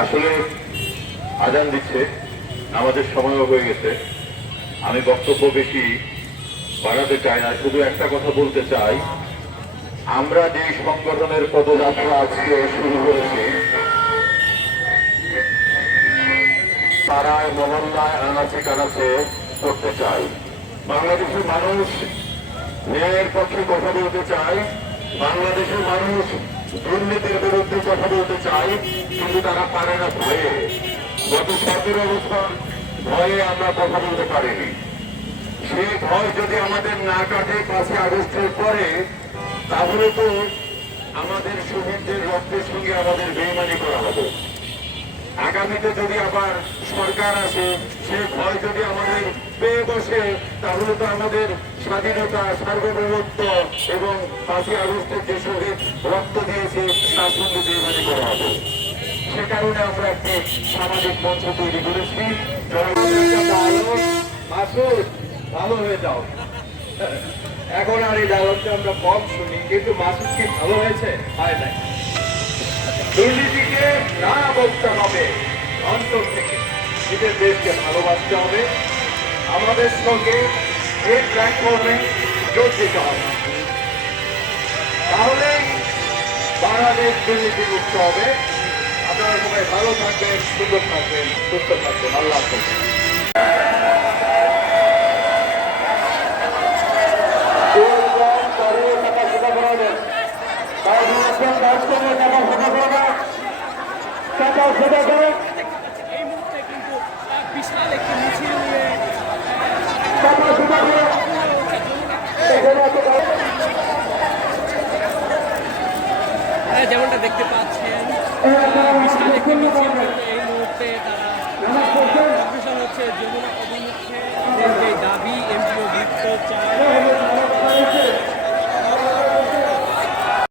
আসলে আজান দিচ্ছে আমাদের সময়ও হয়ে গেছে। আমি বক্তব্য বেশি বাড়াতে চাই না, শুধু একটা কথা বলতে চাই। আমরা যে সংগঠনের পদযাত্রা আজকে শুরু করেছি, পাড়ায়, মহল্লায় আনাচে কানাচে করতে চাই। বাংলাদেশের মানুষ ন্যায়ের পক্ষে কথা বলতে চায় বাংলাদেশের মানুষ দুর্নীতির বিরুদ্ধে কথা বলতে চায়, কিন্তু তারা পারে না ভয়ে। গত সতেরো বছর ভয়ে আমরা কথা বলতে পারিনি। সে ভয় যদি আমাদের না কাটে, পাঁচই আগস্টের পরে, তাহলে তো আমাদের শহীদদের রক্তের সঙ্গে আমাদের আগামীতে যদি আবার সরকার আসে, সে ভয় যদি আমাদের পেয়ে বসে, তাহলে তো আমাদের স্বাধীনতা, সার্বভৌমত্ব এবং পাঁচই আগস্টের যে শহীদ রক্ত দিয়েছে, তার সঙ্গে বেইমানি করা হবে। সে কারণে আমরা একটি সামাজিক মঞ্চ তৈরি করেছি। ভালো হয়ে যাও। এখন আর এই ডায়লগটা আমরা কম শুনি, কিন্তু মাসুদ কি ভালো হয়েছে? হয় নাই। দুর্নীতিকে না বলতে হবে। অন্তর থেকে। নিজের দেশকে ভালোবাসতে হবে। আমাদের সঙ্গে এই প্ল্যাটফর্মে যোগ দিতে হবে। তাহলেই বাংলাদেশ দুর্নীতি মুক্ত হবে। আপনারা সবাই ভালো থাকবেন, সুন্দর থাকবেন, সুস্থ থাকবেন। আল্লাহ হাফেজ। এই মুহূর্তে কিন্তু আহ, বিশাল একটি মিছিল নিয়ে হ্যাঁ, যেমনটা দেখতে পাচ্ছেন বিশাল একটি মিছিল এই মুহূর্তে তারা অগ্রসর হচ্ছে যমুনা